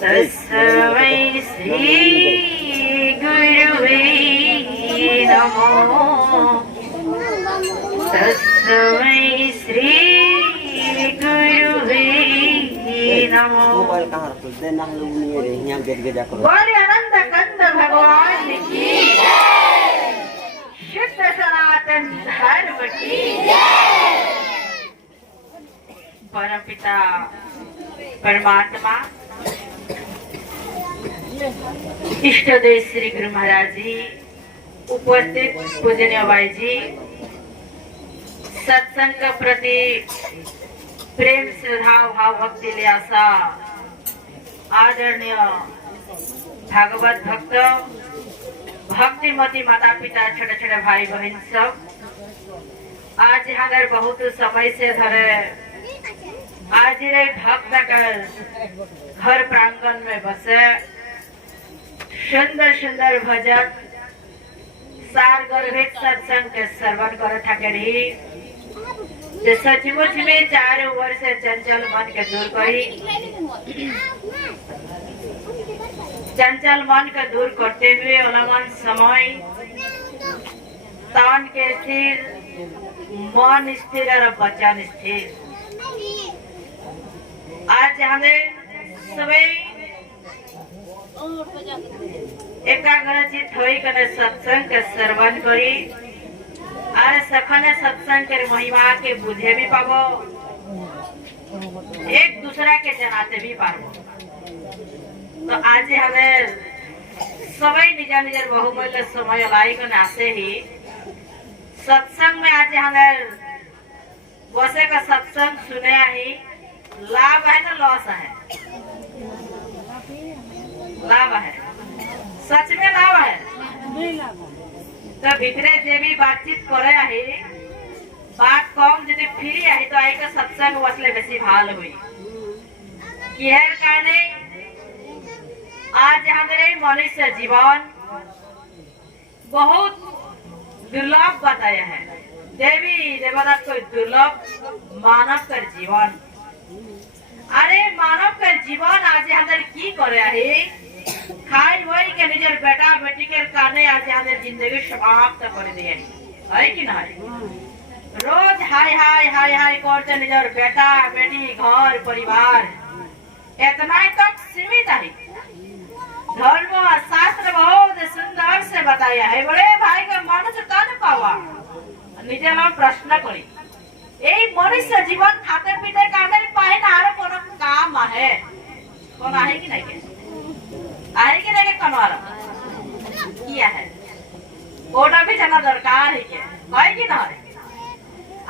तस्मै श्री गुरुवे नमो तस्मै श्री गुरुवे नमो बोले अनंत कंद भगवान की शुद्ध सनातन धर्म की परमपिता परमात्मा इष्ट देव श्री गुरु महाराज जी, उपस्थित पूजनीय भाई जी, सत्संग प्रति प्रेम श्रद्धा भाव भक्ति ले आशा आदरणीय भागवत भक्त भक्तिमती माता पिता छोटे छोटे भाई बहन सब, आज यहाँ बहुत समय से धरे आज रे भक्त घर प्रांगण में बसे सुंदर सुंदर भजन सार गर्भित सत्संग के श्रवण कर थकड़ी जे सचमुच में 4 वर्ष से चंचल मन के दूर करी चंचल मन के दूर करते हुए उलमन समय तान के स्थिर मन स्थिर और वचन स्थिर आज हमें सभी एकाग्रचित होई कने सत्संग के श्रवण करी और सखने सत्संग के महिमा के बुझे भी पाबो, एक दूसरा के जनाते भी पाबो। तो आज हमें सभी निजा निजर बहुमूल्य समय लाई कने आसे ही सत्संग में आज हमें बसे का सत्संग सुने ही लाभ है ना लॉस है? लाभ है, सच में लाभ है। तो भीतरे जे भी बातचीत करे है बात कम यदि फ्री है तो आई का सत्संग वसले बेसी भाल हुई कि है कारणे आज हमारे मनुष्य जीवन बहुत दुर्लभ बताया है। देवी देवता को दुर्लभ मानव का जीवन, अरे मानव का जीवन आज हमारे की करे है खाई वही के निजर बेटा बेटी के काने आज हमारे जिंदगी समाप्त कर दिए है कि नहीं? रोज हाय हाय हाय हाय करते निजर बेटा बेटी घर परिवार इतना तक सीमित है। धर्म शास्त्र बहुत सुंदर से बताया है। बड़े भाई का मनुष्य तन पावा निजे लोग प्रश्न करी এই মনুষ্য জীবন খাতে পিতে কামে পায় না আর কোন কাম আহে কোন আহে কি নাই আহে কি নাই কোন আর কি আহে ওটা भी জানা দরকার है कि ना?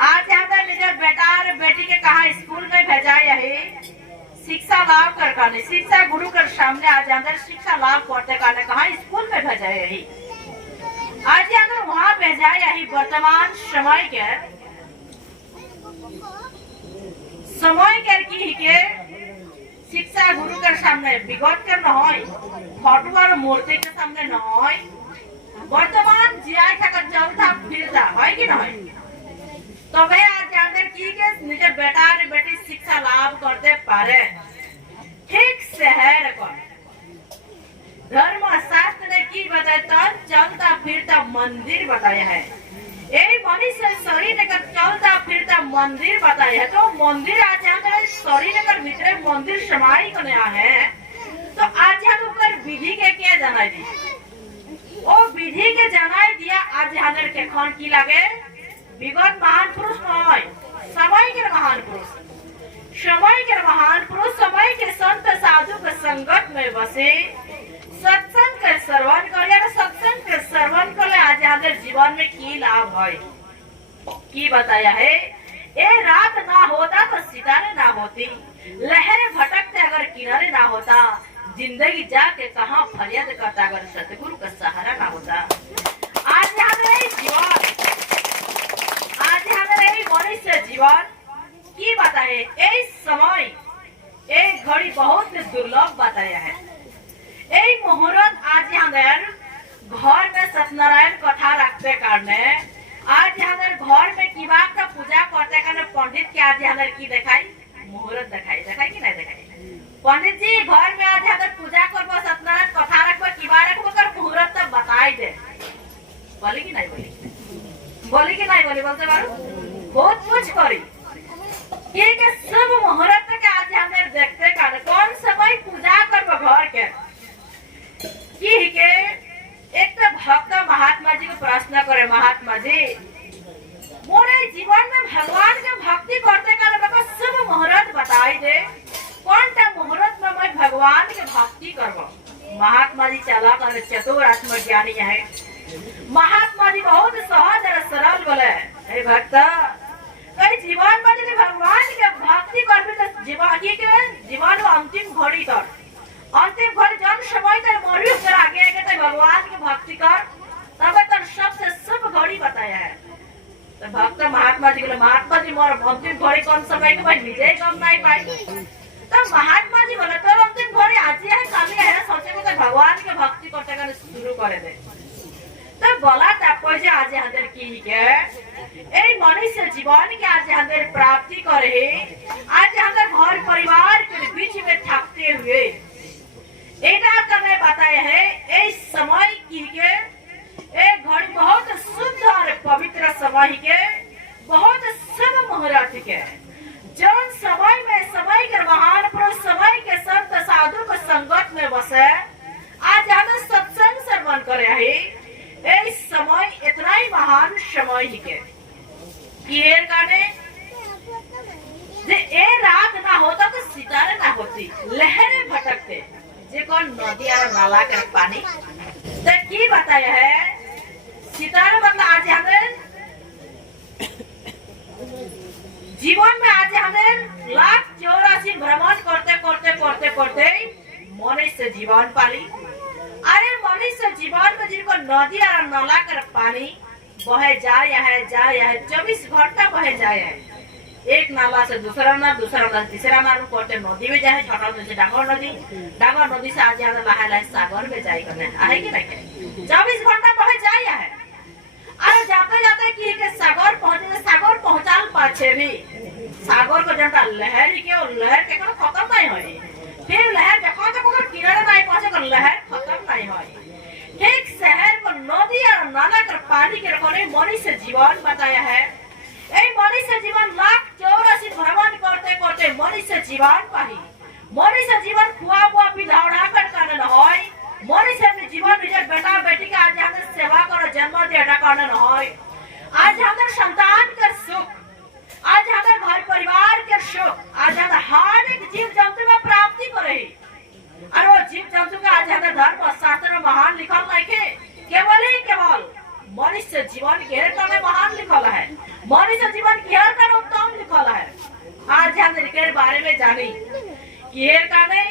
आज हमें निजे बेटा और बेटी के कहा स्कूल में भेजाया है शिक्षा लाभ कर करने, शिक्षा गुरु के सामने आज अंदर शिक्षा लाभ करते करने कहा स्कूल में भेजाया है। आज अगर वहाँ भेजाया है वर्तमान समय के शिक्षा गुरु के सामने विगत के नय फोटो और मूर्ति के सामने नय वर्तमान जिया थाका चलता फिरता है कि नहीं? तबे आज अंदर की के निजे बेटा और बेटी शिक्षा लाभ करते पारे ठीक शहर को धर्म शास्त्र ने की बताया तन चलता फिरता मंदिर बताया है। এই মনুষ্য শরীর का चलता फिरता मंदिर बताया है। तो मंदिर आज हमारे शरीर के भीतर मंदिर समाई करने है तो आज हम ऊपर विधि के क्या जनाई दी ओ विधि के जनाई दिया। आज हमारे के खन की लगे विगत महान पुरुष नय समय के महान पुरुष, समय के महान पुरुष समय के संत साधु के संगत में बसे सत्संग के श्रवण करे और सत्संग के श्रवण करे आज हमारे जीवन में की लाभ है की बताया है। ये रात ना होता तो सितारे ना होती, लहरें भटकते अगर किनारे ना होता, जिंदगी जाके कहाँ फरियाद करता अगर सतगुरु का सहारा ना होता। आज हमारे जीवन, आज हमारे मनुष्य जीवन की बताए इस समय एक घड़ी बहुत दुर्लभ बताया है। एक मुहूर्त आज हमारे घर में सत्यनारायण कथा रखते करने आज हमारे घर में किवा का पूजा करते करने पंडित के आज हमारे की दिखाई मुहूर्त दिखाई कि नहीं दिखाई पंडित जी घर में आज अगर पूजा करबो सत्यनारायण कथा रखबो किबा रखबो कर मुहूर्त तब बताई दे बोली कि नहीं बोली कि नहीं बोली बोलते बारू बहुत कुछ करी के सब मुहूर्त के आज हमें देखते काने कौन समय पूजा करबो घर के की के एक तो भक्त महात्मा जी को प्रश्न करे महात्मा जी मोरे जीवन में भगवान के भक्ति करते काने मेरे सब मुहूर्त बताई दे कौन टा मुहूर्त में मैं भगवान के भक्ति करबो महात्मा जी चला कर चतुर आत्मज्ञानी है महात्मा जी बहुत सहज और सरल बोले हे भक्त कई जीवन में यदि भगवान के भक्ति करबे तो जीवन अंतिम घड़ी तक अंतिम घड़ी जन समय तक मरी कर आगे तो भगवान के भक्ति कर तब तक सबसे सब घड़ी बताया है तो भक्त महात्मा जी बोले महात्मा जी मोर अंतिम घड़ी कौन समय के भाई निजे गम नहीं पाई तो महात्मा जी बोले तो अंतिम घड़ी आज है कल है सोचे को भगवान के भक्ति करते करने शुरू करे दे तो बोला तापय जे आज हमारे की के ए मनुष्य जीवन के आज हमारे प्राप्ति करे आज हमारे घर परिवार के बीच में थकते हुए एटा करने बताया है ए समय की के एक घड़ी बहुत शुद्ध और पवित्र समय के बहुत शुभ मुहूर्त के जौन समय के महान पुरुष समय के संत साधु के संगत में बसे आज हमें सत्संग श्रवण करे है ए समय इतना ही महान समय ही के ये गाने ए रात ना होता तो सितारे ना होती लहरें भटकते जे कौन नदी और नाला के पानी तो की बताया है सितारे मतलब आज हमें जीवन में आज हमें 1,84 भ्रमण करते मनुष्य जीवन पाली अरे मनुष्य जीवन में जिनको नदी और नाला कर पानी बहे जाए है 24 घंटा बहे जाए है एक नाला से दूसरा नाला तीसरा नाला करते नदी में जाए छोटा नदी से डांगर नदी से आज लहा सागर में जाए करने है कि नहीं 24 घंटा बहे जाए है अरे जाते जाते की के सागर पहुंचाल पाछे भी सागर को जनता लहर के और लहर के कोनो खत्म नहीं होई फिर लहर देखो तो कोनो किनारे नहीं पहुंचे कर लहर खत्म नहीं होई ठीक शहर को नदी और नाला कर पानी के रखने मनुष्य जीवन बताया है ए मनुष्य जीवन 1,84 भ्रमण करते मनुष्य जीवन पाही मनुष्य जीवन खुआ बुआ पिधावड़ा कर कारण होई मनुष्य जीवन निजे बेटा बेटी के आज हमें सेवा करो जन्म देना कारण होई आज हमें संतान के सुख आज हमें घर परिवार के सुख आज हमें हर एक जीव जंतु में प्राप्ति करे और वो जीव जंतु का आज हमें धर्म शास्त्र में महान लिखल नहीं केवल मनुष्य जीवन घेर करने महान लिखल है मनुष्य जीवन घेर कर उत्तम लिखल है आज हम इनके बारे में जानी घेर करने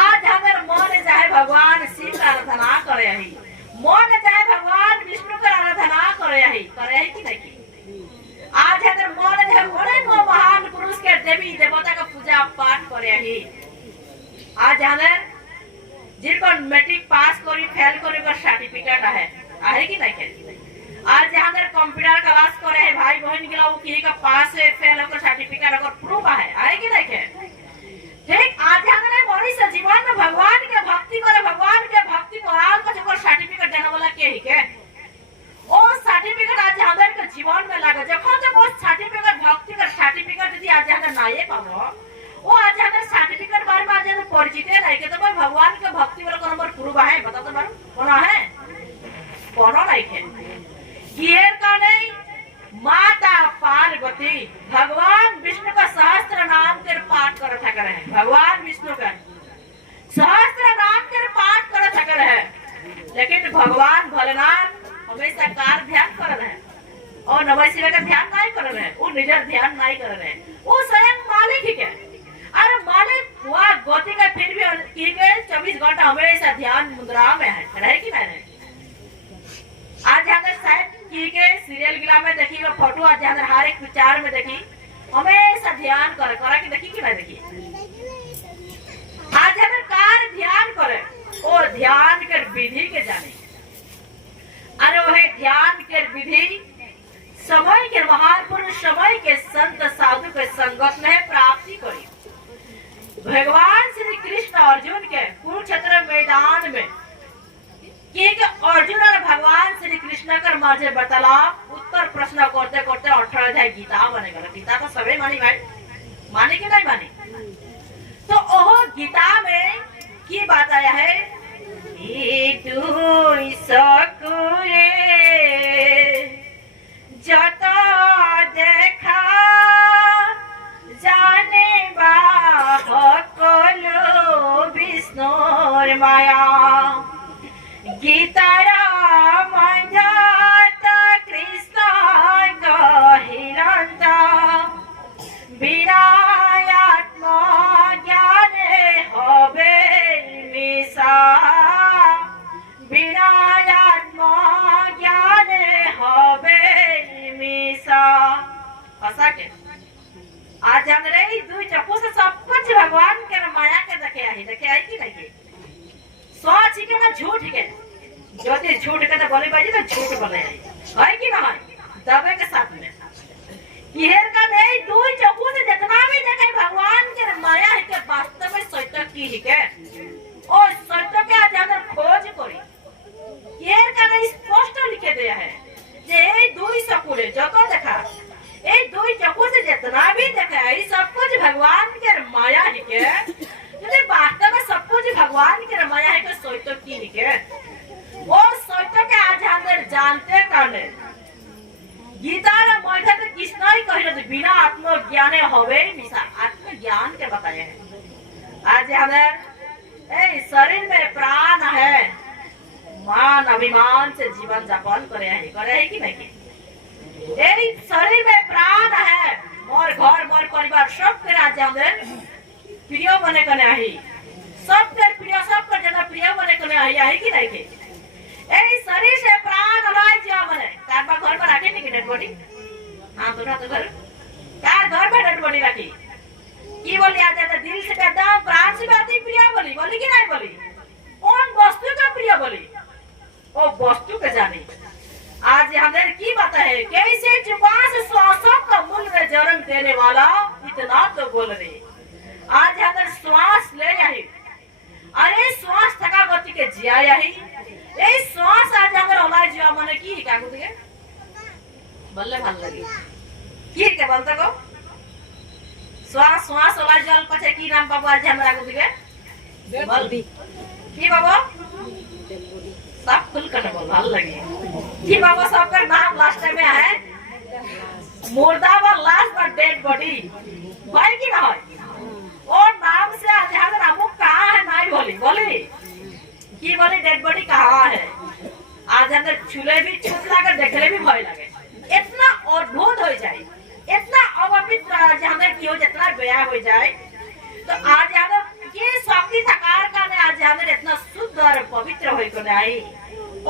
आज हमारे मन चाहे भगवान शिव का आराधना करे ही मन चाहे भगवान विष्णु का आराधना करे ही कि नहीं आज हमारे मन चाहे बड़े को महान पुरुष के देवी देवता का पूजा पाठ करे ही आज हमारे जिनको मैट्रिक पास करी फेल करी का सर्टिफिकेट है कि नहीं आज हमारे कंप्यूटर क्लास करे है भाई बहन के लोग की का पास है फेल होकर सर्टिफिकेट अगर प्रूफ है कि नहीं ठीक आज हमारे मनुष्य जीवन में भगवान के भक्ति कराल को जो सर्टिफिकेट देने वाला के ही के ओ सर्टिफिकेट आज हमारे जीवन में लगे जब वो सर्टिफिकेट भक्ति का सर्टिफिकेट यदि आज हमारे नाये पाबो वो आज हमारे सर्टिफिकेट बारे में आज परिचित नहीं के तो भाई भगवान के भक्ति वाला नंबर प्रूफ है बता तो बारू कोनो नहीं है ये का नहीं माता पार्वती भगवान विष्णु का सहस्त्र नाम के पाठ कर रहे हैं भगवान विष्णु का सहस्त्र नाम के पाठ कर रहे हैं लेकिन भगवान भोलेनाथ हमेशा कार ध्यान कर रहे हैं और नमः शिवाय का ध्यान नहीं कर रहे हैं वो निजर ध्यान नहीं कर रहे हैं वो स्वयं मालिक ही है अरे मालिक हुआ गति का फिर भी 24 घंटा हमेशा ध्यान मुद्रा में है रहे कि नहीं रहे आज हमारे शायद की के सीरियल गिला में देखी और फोटो आज हमारे हर एक विचार में देखी हमेशा ध्यान करा कि देखी कि नहीं देखी आज हमारे कार ध्यान करे और ध्यान के विधि के जाने अरे वह ध्यान के विधि समय के महान पुरुष समय के संत साधु के संगत में प्राप्ति करी भगवान श्री प्रश्न कर माजे बतला उत्तर प्रश्न करते करते 18 अध्याय गीता बने गला। गीता तो सबे मानी भाई, माने कि नहीं मानी? तो ओह गीता में की बात आया है, दुई सकुरे जत देखा जाने बाहकलो विष्णुर माया गीतारा मंजात कृष्ण कहिरंता विरायात्मा ज्ञाने हबे मिसा विरायात्मा ज्ञाने हबे मिसा। ऐसा के आज हम रही दुई चक्कू से सब कुछ भगवान के माया के देखे आई कि नहीं? सोच के ना झूठ के ज्योति झूठ के तो बोले भाई तो झूठ बोले है कि ना? दबे के साथ में इहर का नहीं दुई चक्कू से जितना भी देखे भगवान के माया है के वास्तव में सत्य की है के और सत्य के आज हम खोज करी इहर का नहीं स्पष्ट लिखे दिया है जे ए दुई सकुले जतो देखा ए दुई चक्कू से जितना भी देखा है सब कुछ भगवान के माया है के यदि वास्तव में सब कुछ भगवान के माया है के सत्य की है के वो सत्य के आज हम जानते करने गीता रे मध्य में कृष्ण ही कह रहे बिना आत्मज्ञाने होवे मिसा आत्मज्ञान के बताया है। आज हमें ए शरीर में प्राण है, मान अभिमान से जीवन यापन करे है कि नहीं? ए शरीर में प्राण है, मोर घर मोर परिवार सब के आज हमें प्रिय बने कने है, सब के प्रिय सब के जना प्रिय बने कने है कि नहीं? ए शरीर से प्राण लय जा मने कार घर पर रखे नहीं डेड बॉडी हां तो ना तो घर कार घर पे डेड बॉडी रखी की बोली आज तो दिल से एकदम प्राण से बात ही प्रिय बोली कि नहीं बोली? कौन वस्तु का प्रिय बोली? ओ वस्तु के जानी आज हमें की बात है कैसे जुबान से श्वासों का मूल में जन्म देने वाला इतना तो बोल रही आज हमें श्वास ले यही अरे श्वास थका गति के जिया यही ए श्वास आज अगर ओला जिया माने की का को दिए बल्ले ভাল लगी की के बोलता को श्वास श्वास ओला जल पछे की नाम बाबू आज हमरा को दिए बोल दी की बाबू सब खुल कर बोल ভাল लगी की बाबू सबका नाम लास्ट में है मुर्दा व लाश व डेड बॉडी भाई की ना और नाम से आज हम अमुक कहां है नहीं बोली की बोली डेड बॉडी कहाँ है? आज अंदर छुले भी छूट लगे देखले भी भय लगे इतना अद्भुत हो जाए इतना अवपित आज हमें क्यों जितना बया हो जाए तो आज हमें ये शक्ति थकार का ने आज हमें इतना शुद्ध और पवित्र होई को नहीं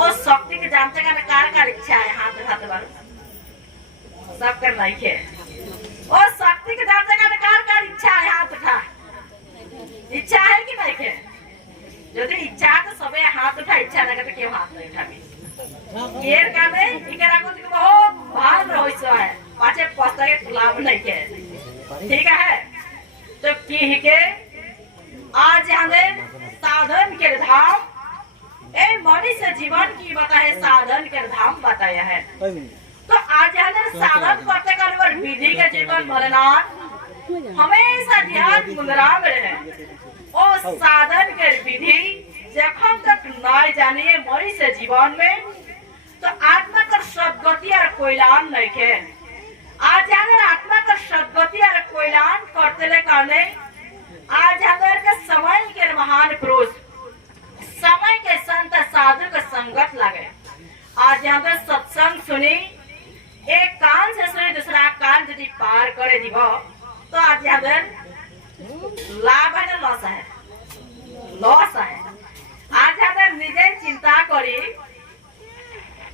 और शक्ति के जानते का कार इच्छा है हाथ हाथ बार सब कर नहीं है और शक्ति के जानते का कार इच्छा है हाथ उठा इच्छा है कि नहीं है? यदि इच्छा तो सबे हाथ उठा इच्छा ना करते क्यों हाथ नहीं उठाबी येर का नहीं इकरा को बहुत भाग रहोइसो है पाछे पस्ता के गुलाब नहीं के ठीक है तो की के आज हमें साधन के धाम ए मनुष्य जीवन की बताए साधन के धाम बताया है तो आज हमें साधन करते कर विधि के जीवन भरनाथ हमेशा ध्यान मुद्रा में रहे और साधन के विधि जखन तक नहीं जानिए मनुष्य जीवन में तो आत्मा का सदगति और कोयलान नहीं के आज अगर आत्मा का सदगति और कोयलान करते ले करने आज अगर के समय के महान पुरुष समय के संत साधु के संगत लगे आज अगर सत्संग सुनी एक कान से सुनी दूसरा कान यदि पार करे दिबो तो आज अगर लाभ है ना लॉस है आज अगर निजे चिंता करी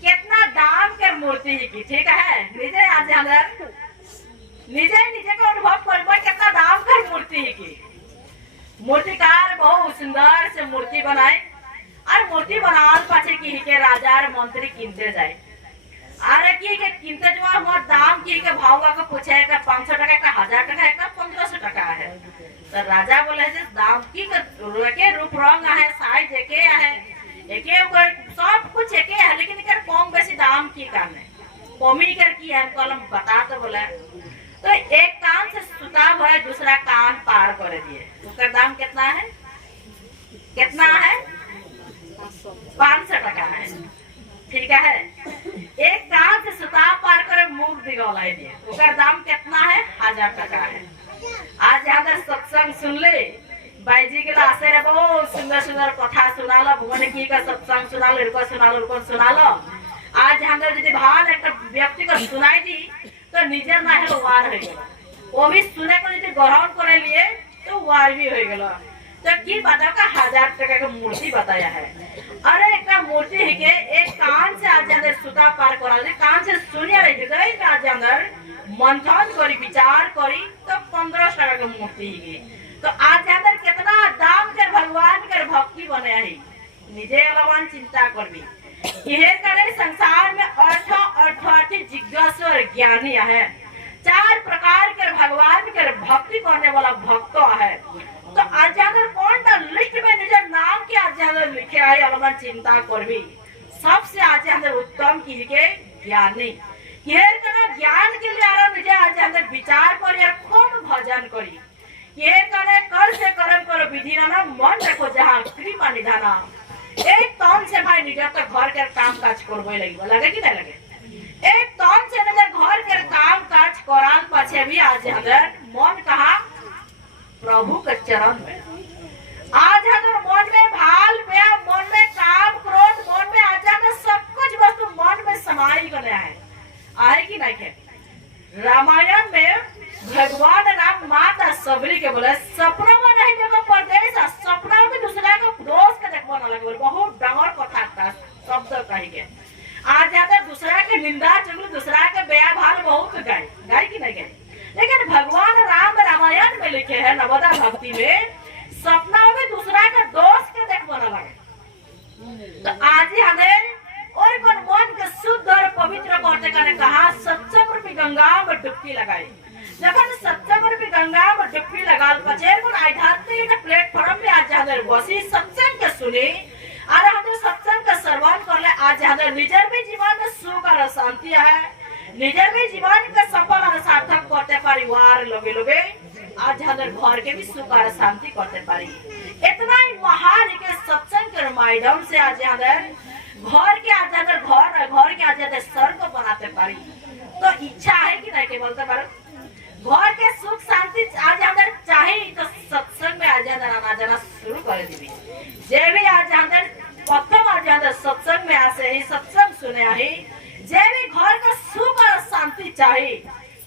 कितना दाम के मूर्ति की ठीक है निजे आज अगर निजे को अनुभव कर कितना दाम के मूर्ति की मूर्तिकार बहुत सुंदर से मूर्ति बनाए और मूर्ति बनाल पाछे की के राजा और मंत्री किनते जाए अरे की के किनते जो हमर दाम की के भाव का पूछे का 500 टका का 1000 टका का 1500 टका है तो राजा बोले जे दाम की के रूप रंग है साइज एके है एके सब कुछ एके है लेकिन कर कम बेसी दाम की काने कमी कर की है कलम बता तो बोला। तो एक कान से सूता भरा दूसरा कान पार कर दिए, उसका दाम कितना है? कितना है? 500 टका है। ठीक है, एक कान से सूता पार करे मुख दिगौलाई दिए, उसका दाम कितना है? 1000 टका है। आज यहाँ सत्संग सुन ले बाईजी के आसे रे बहुत सुंदर सुंदर कथा सुनालो, भगवान की का सत्संग सुनालो, इनको सुनालो। आज हम यदि भान एक व्यक्ति को सुनाई दी तो निजर ना है वार हो गया, वो भी सुने को यदि ग्रहण करे लिए तो वार भी हो गया। तो की बताओ का 1000 टका का मूर्ति बताया है। अरे एक मूर्ति है के एक कान से आज अंदर सुता पार करा दे, कान से सुनिया रही गई आज अंदर मंथन करी विचार करी तो 1500 टका का मूर्ति है। तो आज अंदर कितना दाम कर भगवान कर भक्ति बने है, निजे अलवान चिंता करबी। यह करे संसार में अर्थार्थी जिज्ञासु और ज्ञानी है, 4 प्रकार के भगवान के भक्ति करने वाला भक्त है। तो आज अगर कौन सा लिस्ट में निजे नाम के आज अगर लिखे है अलवान चिंता करबी। सबसे आज अंदर उत्तम की के ज्ञानी, यह करे ज्ञान के लिए आरो निजे आज अंदर विचार करी और खूब भजन करी। ये करे कर से कर्म करो विधि ना मन रखो जहाँ कृपा निधाना। एक तन से भाई निजे तो घर के काम काज करबे लगे कि नहीं लगे? एक तन से निजे घर के काम काज कराल पछे भी आज अंदर मन कहा प्रभु के चरण में। आज अंदर मन में भाल में मन में काम क्रोध मन में आज अंदर सब कुछ वस्तु मन में समाई गया है, आए कि नहीं के? रामायण में भगवान राम माता सबरी के बोले सपना में नहीं देखो परदेश, सपना में दूसरा को दोष के देखो ना लगे, बहुत डंगर कथा था शब्द कही के। आज जाते दूसरा के निंदा चुगली दूसरा के बया भाल बहुत गाय कि नहीं गाय। लेकिन भगवान राम रामायण में लिखे है नवदा भक्ति में सपना में दूसरा के दोष के देखो ना लगे। तो आज हमें और मन के शुद्ध और पवित्र करते करने कहा सत्संग रूपी गंगा में डुबकी लगाई। जखन सत्संग रूपी गंगा में डुबकी लगाल पचेर को आध्यात्मिक प्लेटफॉर्म पे आज हमारे बसी सत्संग के सुने और हम सत्संग का श्रवण कर ले। आज हमारे निजर भी जीवन में सुख और शांति है, निजर भी जीवन का सफल और सार्थक करते परिवार लोगे लोगे आज हमारे घर के भी सुख और शांति करते पारी। इतना ही महान के सत्संग के माध्यम से आज हमारे घर के आज घर के आज स्वर्ग को बनाते पारी। तो इच्छा है कि नहीं के बोलते पारो घर के सुख शांति आज अंदर चाहे तो सत्संग में आज अंदर आना जाना शुरू कर दी। जे भी आज अंदर प्रथम आज अंदर सत्संग में आसे ही सत्संग सुने ही जे भी घर का सुख और शांति चाहे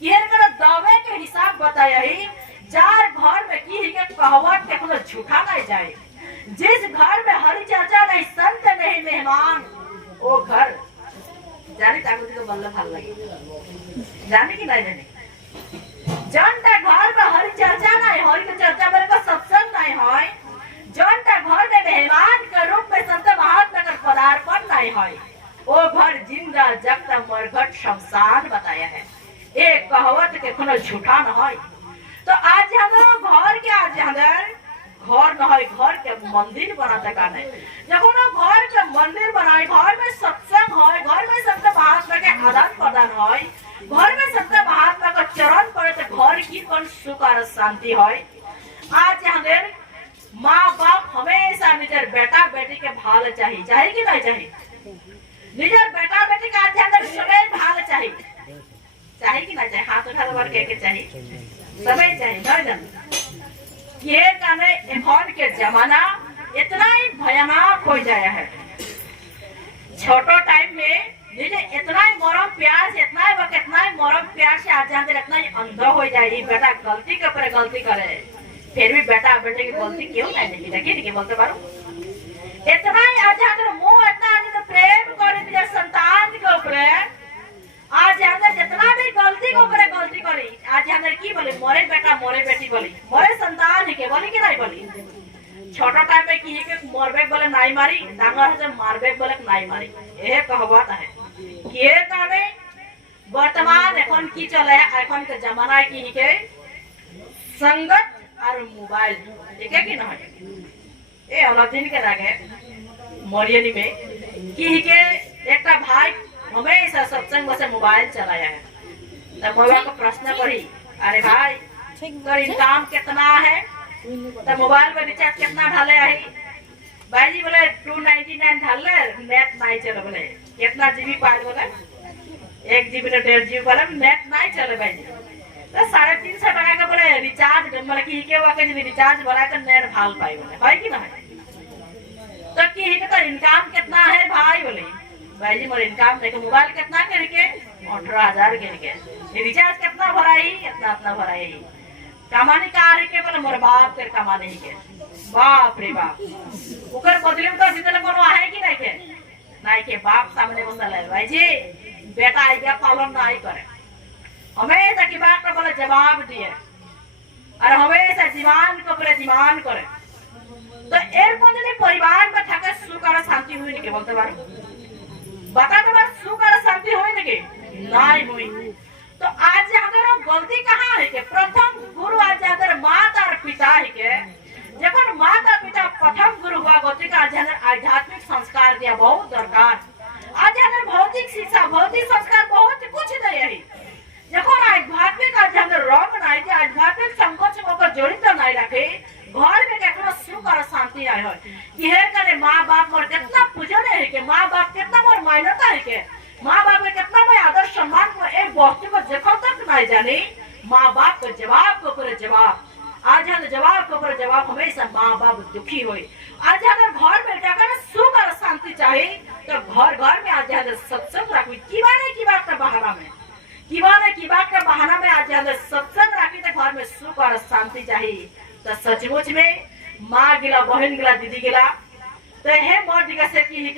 यह कर दावे के हिसाब बताया ही जार घर में की के कहवत के कोनो झूठा नहीं जाए। जिस घर में हरि चर्चा नहीं संत नहीं मेहमान वो घर जाने ताकत को बल्ले ভাল लगे जाने की नहीं जाने जनता घर में हरि चर्चा नहीं हरि के चर्चा में का सत्संग नहीं है, जनता घर में मेहमान के रूप में संत महात्मा का पदार्पण नहीं है, वो घर जिंदा जगता मरघट शमशान बताया है। एक कहावत के कोनो झूठा न है। तो आज हम घर के आज अंदर घर न है घर के मंदिर बनाते का नहीं। जब घर के मंदिर बनाए घर में सत्संग है, घर में संत महात्मा के आदान प्रदान है, घर में संत महात्मा का चरण पड़े तो घर की कौन सुख और शांति है। आज हमें माँ बाप हमेशा निजर बेटा बेटी के भाल चाहिए, चाहिए कि नहीं चाहिए? निजर बेटा बेटी का आज हमें समय भाल चाहिए, चाहिए कि नहीं चाहिए? हाथ उठा दो के चाहिए समय चाहिए नहीं जानते। ये काने इन्होंने के जमाना इतना ही भयानक हो जाया है। छोटो टाइम में निजे इतना ही मरम प्यार से इतना ही मरम प्यार से आज अंदर इतना ही अंधा हो जाए। बेटा गलती के ऊपर गलती करे फिर भी बेटा बेटे की गलती क्यों नहीं देखी देखी नहीं बोलते पारो। इतना ही आज अंदर मोह इतना अंदर प्रेम करे निजे संतान के ऊपर आज अंदर जितना भी गलती के ऊपर गलती करी आज अंदर की बोले मोरे बेटा मोरे बेटी बोली मोरे संतान के बोली कि नहीं बोली। छोटा टाइम में की के मरबे बोले नहीं मारी डांगर से मारबे बोले नहीं मारी यह कहवत है। ये काने वर्तमान एखन की चले है एखन के जमाना की के संगत और मोबाइल ठीक है कि नहीं। ए अलग दिन के लागे मरियनी में की के एक भाई हमेशा सत्संग में से मोबाइल चलाया है। तब बाबा को प्रश्न करी, अरे भाई तो इनकम कितना है, तो मोबाइल में रिचार्ज कितना ढाले है? भाई जी बोले 299 ढाले, नेट नहीं चले। बोले कितना जीबी पाए? बोले 1 जीबी ने 1.5 जीबी वाला नेट नहीं चले भाई जी। तो 350 टका का बोले रिचार्ज, मतलब कि के वाके जी रिचार्ज भरा तो नेट भाल पाई। बोले है कि ना? तो कि तो इनकम कितना है भाई? बोले भाई जी मोर इनकम देखो, मोबाइल कितना करके 18,000 करके, रिचार्ज कितना भराई? इतना इतना भराई। कमानी का रही के? बोले मोर बाप के कमाने ही के। बाप रे बाप, उकर बदले में तो जितने कोनो आहे कि नहीं के? नहीं के बाप सामने बसल है। भाई जी बेटा आइडिया पालन नहीं करे, हमेशा की बात को बोले जवाब दिए, और हमेशा जीवन को बोले जीवन करे। तो एर को यदि परिवार में থাকে सुख और शांति हुई नहीं के? बोलते बारो बता तो बार सुख और शांति हुई नहीं के? नहीं हुई। तो आज अगर गलती कहाँ है के? प्रथम गुरु आज अगर माता और पिता है के, जब माता पिता प्रथम गुरु हुआ गति का आज आध्यात्मिक संस्कार दिया बहुत दरकार। आज अगर भौतिक शिक्षा भौतिक संस्कार बहुत कुछ दे है, जब आध्यात्मिक आज रंग नहीं दिया, आध्यात्मिक संकोच में जड़ित नहीं रखे, घर में कखनो सुख और शांति नहीं हो कि हे करे माँ बाप मोर कितना पूजन है के, माँ बाप कितना मोर मान्यता है के, माँ बाप में कितना मैं आदर सम्मान को एक वस्तु को जखन तक नहीं जानी, माँ बाप को जवाब को ऊपर जवाब, आज हम जवाब को ऊपर जवाब, हमेशा माँ बाप दुखी हुई। आज अगर घर में जाकर सुख और शांति चाहिए तो घर घर में आज सत्संग रखी की बात का बहाना में, की बात का बहाना में आज सत्संग रखी तो घर में सुख और शांति चाहिए। तो सचमुच में माँ गिला, बहन गिला, दीदी गिला, तो हे मोर दिगा से की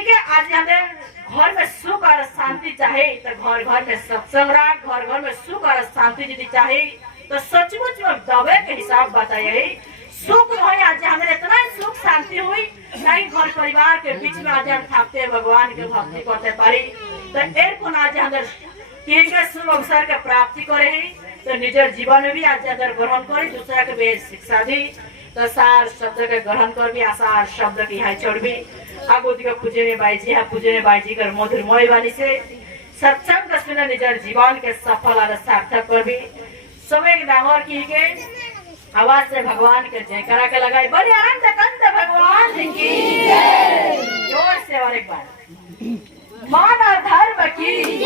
के आज हमें घर में सुख और शांति चाहिए तो घर घर में सत्संग रख, घर घर में सुख और शांति यदि चाहिए तो सचमुच में दबे के हिसाब बताइए सुख हुई। आज हमें इतना सुख शांति हुई नहीं घर परिवार के बीच में आज हम थाकते भगवान के भक्ति करते पारी। तो एक को आज हमें शुभ अवसर के प्राप्ति करे तो निजर जीवन में भी आज अगर ग्रहण करी, दूसरा के भी शिक्षा दी तो सार शब्द के ग्रहण कर भी, आसार शब्द के यहाँ छोड़ भी आगो दिखा पूजे में बाईजी है, पूजे में बाईजी कर मधुरमय वाली से सत्संग का सुना निजर जीवन के सफल और सार्थक कर भी समय डांगर की के आवाज से भगवान के जयकारा के लगाई। बड़ी आनंद कंद भगवान की जोर से और एक बार मान और धर्म की